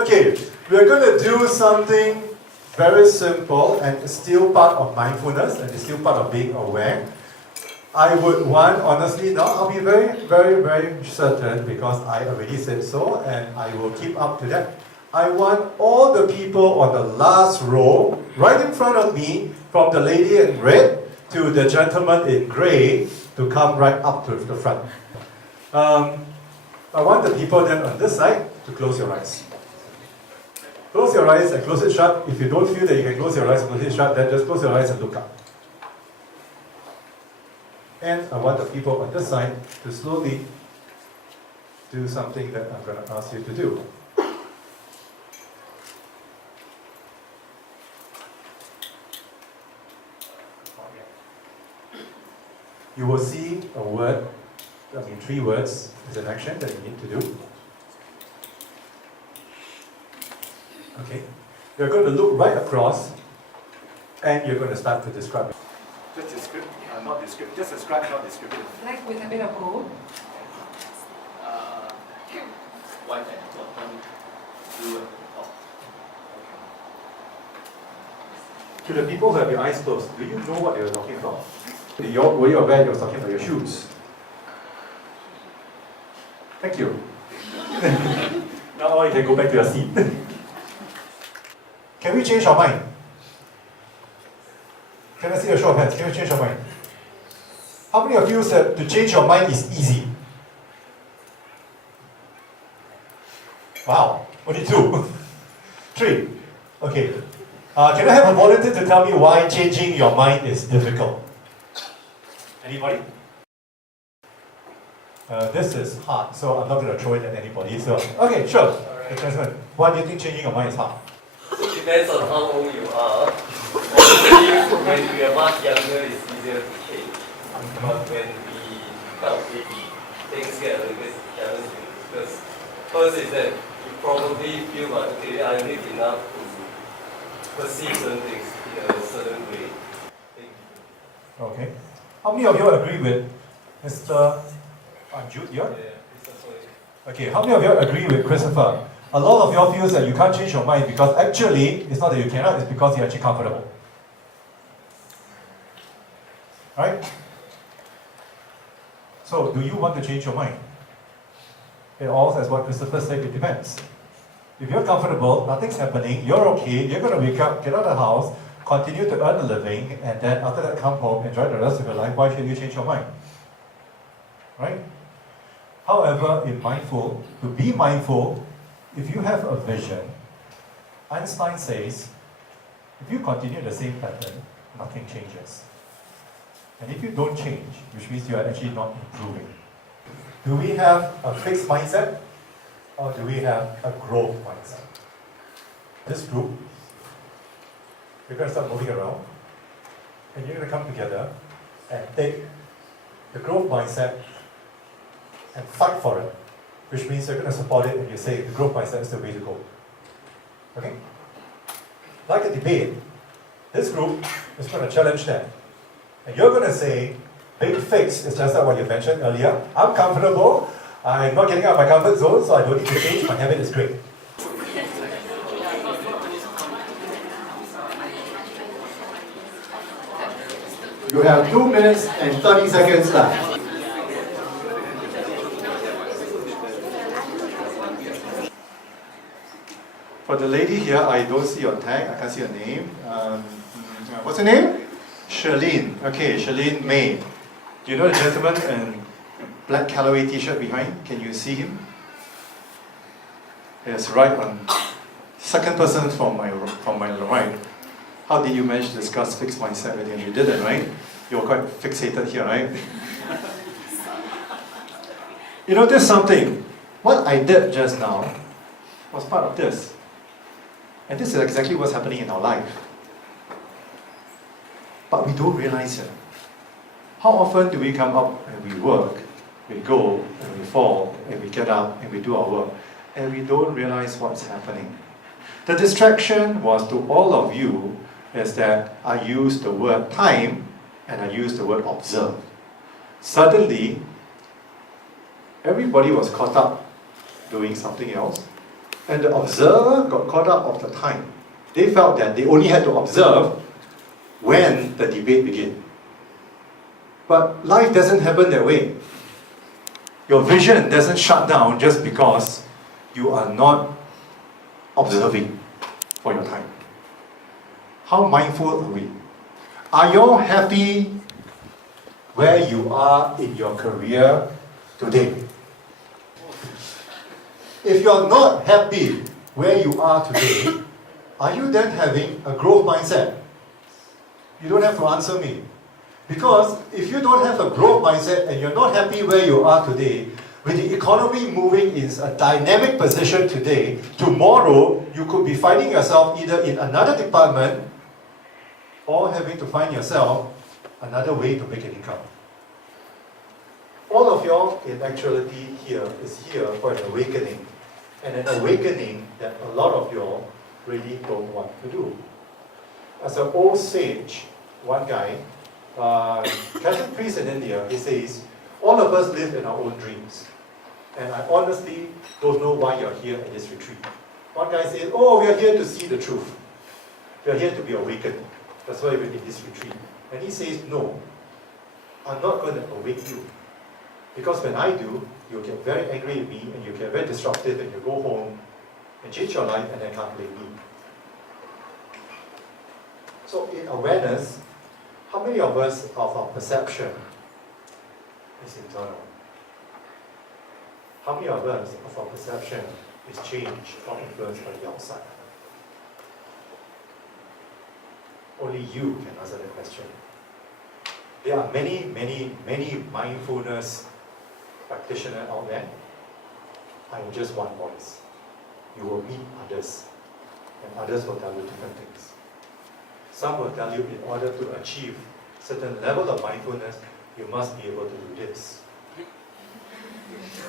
Okay, we're going to do something very simple and it's still part of mindfulness and it's still part of being aware. I would want, honestly, now I'll be very certain because I already said so and I will keep up to that. I want all the people on the last row, right in front of me, from the lady in red to the gentleman in grey, to come right up to the front. I want the people then on this side to close your eyes. Close your eyes and close it shut. If you don't feel that you can close your eyes and close it shut, then just close your eyes and look up. And I want the people on this side to slowly do something that I'm going to ask you to do. You will see a word, three words as an action that you need to do. Okay, you're going to look right across and you're going to start to describe. Just describe, not descriptive. Just describe, not descriptive. Like with a bit of gold. White and bottom, blue at the top. To the people who have your eyes closed, do you know what you're talking about? Were you aware you were talking about your shoes? Thank you. Now you can go back to your seat. Can we change our mind? Can I see a show of hands? Can we change our mind? How many of you said to change your mind is easy? Wow, only 2. 3. Okay. Can I have a volunteer to tell me why changing your mind is difficult? Anybody? This is hard, so I'm not going to throw it at anybody. So, okay, sure. Right. Why do you think changing your mind is hard? It depends on how old you are. Obviously, when we are much younger, it's easier to change. But when we become 80, things get a little bit challenging. Because first is that you probably feel like, okay, I live enough to perceive certain things in a certain way. Okay. How many of you agree with Mr. Jude here? Yeah, okay, how many of you agree with Christopher? A lot of you feel that you can't change your mind because actually, it's not that you cannot, it's because you're actually comfortable. Right? So, do you want to change your mind? It all, as what Christopher said, it depends. If you're comfortable, nothing's happening, you're okay, you're going to wake up, get out of the house, continue to earn a living, and then after that come home, enjoy the rest of your life, why should you change your mind? Right? However, to be mindful, if you have a vision, Einstein says, if you continue the same pattern, nothing changes. And if you don't change, which means you are actually not improving. Do we have a fixed mindset, or do we have a growth mindset? This group, you're going to start moving around, and you're going to come together and take the growth mindset and fight for it, which means you're going to support it and you say the growth mindset is the way to go. Okay? Like a debate, this group is going to challenge that. And you're going to say, big fix is just like what you mentioned earlier. I'm comfortable, I'm not getting out of my comfort zone, so I don't need to change, my habit is great. You have 2 minutes and 30 seconds left. For the lady here, I don't see your tag, I can't see your name. What's your name? Charlene. Okay, Charlene May. Do you know the gentleman in black Callaway t-shirt behind? Can you see him? Yes, right on. Second person from my right. How did you manage to discuss fixed mindset with him? You didn't, right? You were quite fixated here, right? You know, there's something. What I did just now was part of this. And this is exactly what's happening in our life. But we don't realize it. How often do we come up and we work, we go and we fall, and we get up and we do our work, and we don't realize what's happening? The distraction was to all of you is that I used the word time and I used the word observe. Suddenly, everybody was caught up doing something else, And the observer got caught up of the time. They felt that they only had to observe when the debate began. But life doesn't happen that way. Your vision doesn't shut down just because you are not observing for your time. How mindful are we? Are you happy where you are in your career today? If you're not happy where you are today, are you then having a growth mindset? You don't have to answer me. Because if you don't have a growth mindset and you're not happy where you are today, with the economy moving in a dynamic position today, tomorrow you could be finding yourself either in another department or having to find yourself another way to make an income. All of y'all in actuality is here for an awakening. And an awakening that a lot of y'all really don't want to do. As an old sage, one guy, Catholic priest in India, he says, all of us live in our own dreams. And I honestly don't know why you're here at this retreat. One guy says, oh, we are here to see the truth. We are here to be awakened. That's why we're in this retreat. And he says, no, I'm not going to awake you. Because when I do, you'll get very angry at me and you get very disruptive and you go home and change your life and then can't blame me. So in awareness, how many of us of our perception is internal? How many of us of our perception is changed or influenced by the outside? Only you can answer that question. There are many mindfulness practitioners out there. I am just one voice. You will meet others, and others will tell you different things. Some will tell you in order to achieve certain level of mindfulness, you must be able to do this.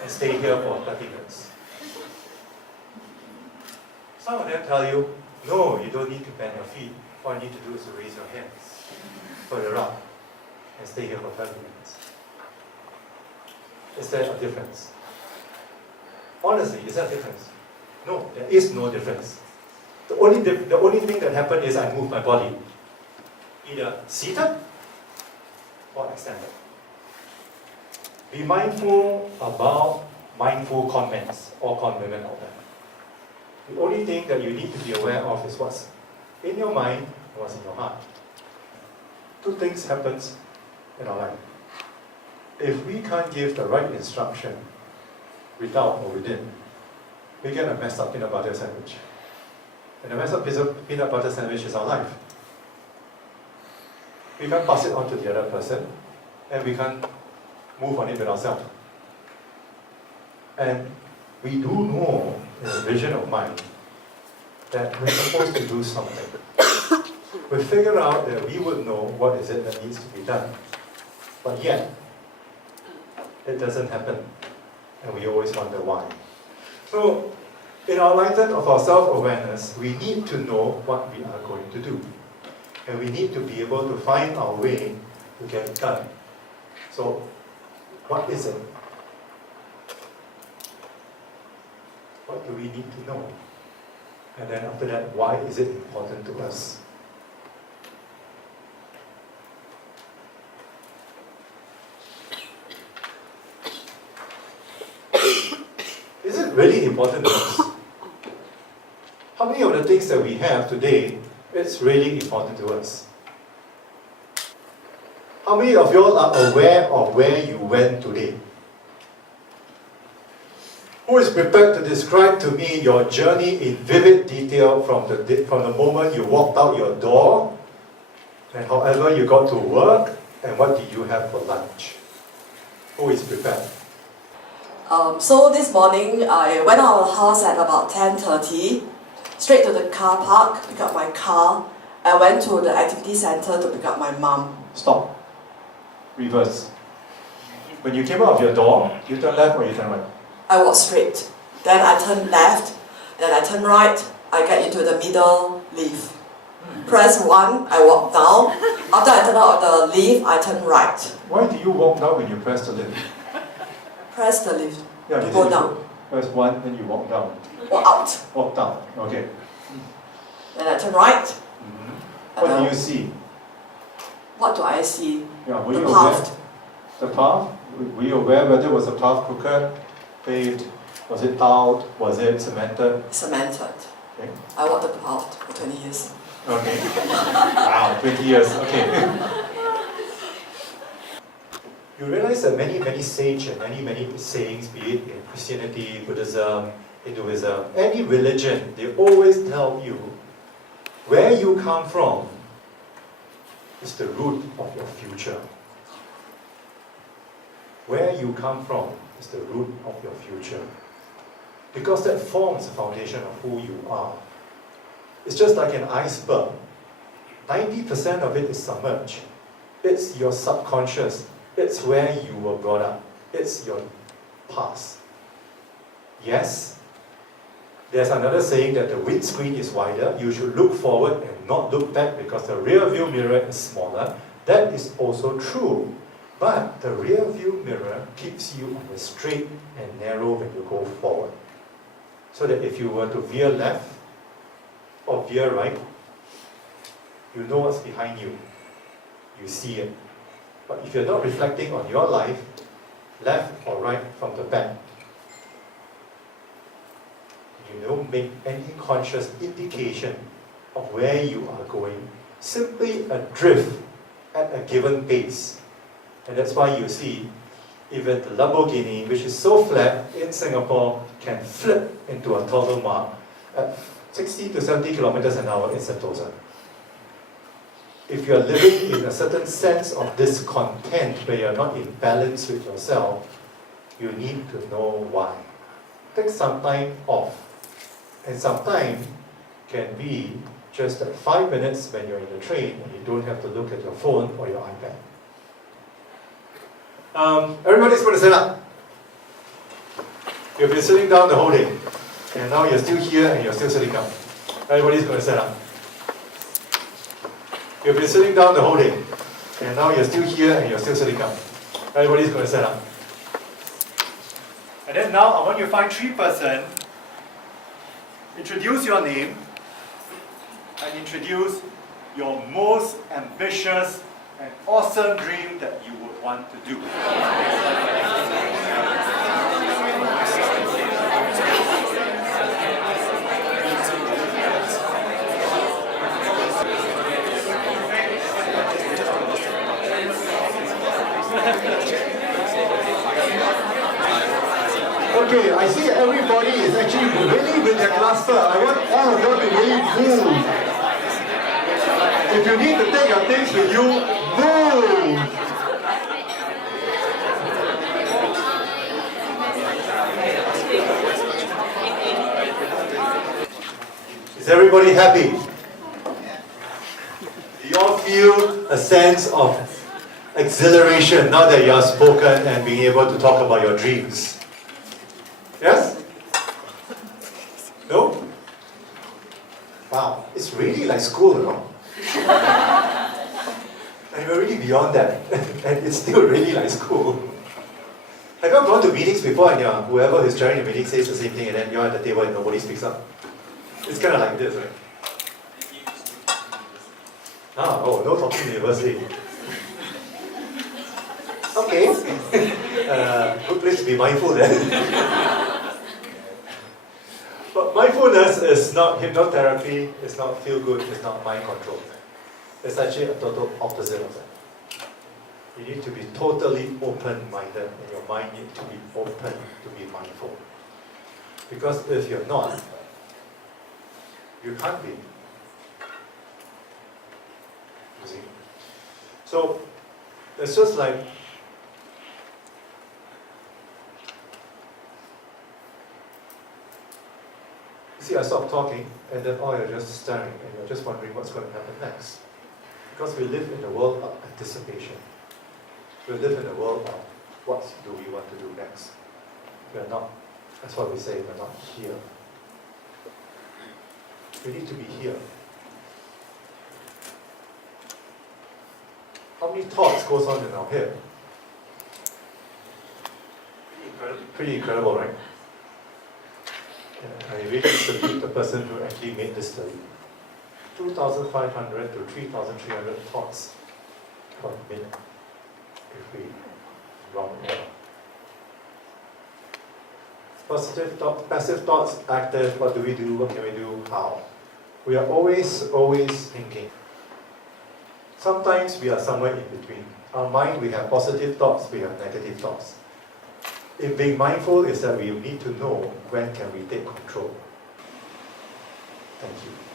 And stay here for 30 minutes. Some of them tell you, no, you don't need to bend your feet. All you need to do is to raise your hands further up and stay here for 30 minutes. Is there a difference? Honestly, is there a difference? No, there is no difference. The only thing that happened is I moved my body, either seated or extended. Be mindful about mindful comments or commitment of them. The only thing that you need to be aware of is what's in your mind and what's in your heart. Two things happen in our life. If we can't give the right instruction without or within, we get a messed up peanut butter sandwich. And the messed up peanut butter sandwich is our life. We can't pass it on to the other person, and we can't move on it with ourselves. And we do know in the vision of mind that we're supposed to do something. We figure out that we would know what is it that needs to be done. But yet, it doesn't happen. And we always wonder why. So, in our lighten of our self-awareness, we need to know what we are going to do. And we need to be able to find our way to get it done. So, what is it? What do we need to know? And then after that, why is it important to us? Is it really important to us? How many of the things that we have today, it's really important to us? How many of you all are aware of where you went today? Who is prepared to describe to me your journey in vivid detail from the moment you walked out your door, and however you got to work, and what did you have for lunch? Who is prepared? So this morning, I went out of the house at about 10:30, straight to the car park, pick up my car. I went to the activity center to pick up my mom. Stop. Reverse. When you came out of your door, you turn left or you turn right? I walked straight. Then I turned left. Then I turned right. I get into the middle lift. Press 1, I walk down. After I turn out of the lift, I turn right. Why do you walk down when you press the lift? Press the lift Yeah, to you go did. down. Press 1, then you walk down. Walk out. Walk down, okay. Then I turn right. What do you see? What do I see? Yeah, were The you path. aware? The path? Were you aware whether was the path crooked, paved, was it tiled, was it cemented? Cemented. Okay. I walked the path for 20 years. Okay. Wow, 20 years, okay. You realize that many sage and many sayings, be it in Christianity, Buddhism, Hinduism, any religion, they always tell you where you come from is the root of your future. Where you come from is the root of your future. Because that forms the foundation of who you are. It's just like an iceberg. 90% of it is submerged. It's your subconscious. It's where you were brought up. It's your past. Yes, there's another saying that the windscreen is wider. You should look forward and not look back because the rear view mirror is smaller. That is also true. But the rear view mirror keeps you on the straight and narrow when you go forward. So that if you were to veer left or veer right, you know what's behind you. You see it. But if you're not reflecting on your life, left or right from the back, you don't make any conscious indication of where you are going, simply adrift at a given pace. And that's why you see even the Lamborghini, which is so flat in Singapore, can flip into a total mark at 60 to 70 kilometers an hour in Sentosa. If you're living in a certain sense of discontent, where you're not in balance with yourself, you need to know why. Take some time off. And some time can be just 5 minutes when you're in the train and you don't have to look at your phone or your iPad. Everybody's going to stand up. You've been sitting down the whole day, and now you're still here and you're still sitting down. Everybody's going to stand up. You've been sitting down the whole day, and now you're still here and you're still sitting down. Everybody's going to stand up. And then now I want you to find 3 persons, introduce your name, and introduce your most ambitious and awesome dream that you would want to do. Okay, I see everybody is actually really with their cluster. I want all of you to really move. If you need to take your things with you, move! Is everybody happy? Do you all feel a sense of exhilaration now that you are spoken and being able to talk about your dreams? Yes? No? Wow, it's really like school, you know? And we're really beyond that. And it's still really like school. Have you ever gone to meetings before and whoever is chairing the meeting says the same thing and then you're at the table and nobody speaks up? It's kind of like this, right? No talking in university. Okay. Good place to be mindful then. But mindfulness is not hypnotherapy, it's not feel good, it's not mind control. It's actually a total opposite of that. You need to be totally open-minded and your mind needs to be open to be mindful. Because if you're not, you can't be. You see? So, it's just like see, I stop talking, and then you're just staring, and you're just wondering what's going to happen next. Because we live in a world of anticipation. We live in a world of what do we want to do next. We're not, that's why we say we're not here. We need to be here. How many thoughts goes on in our head? Pretty incredible, right? I really salute the person who actually made this study. 2,500 to 3,300 thoughts per minute, if we round it up. Positive thoughts, passive thoughts, active, what do we do, what can we do, how? We are always thinking. Sometimes we are somewhere in between. Our mind, we have positive thoughts, we have negative thoughts. In being mindful is that we need to know when can we take control. Thank you.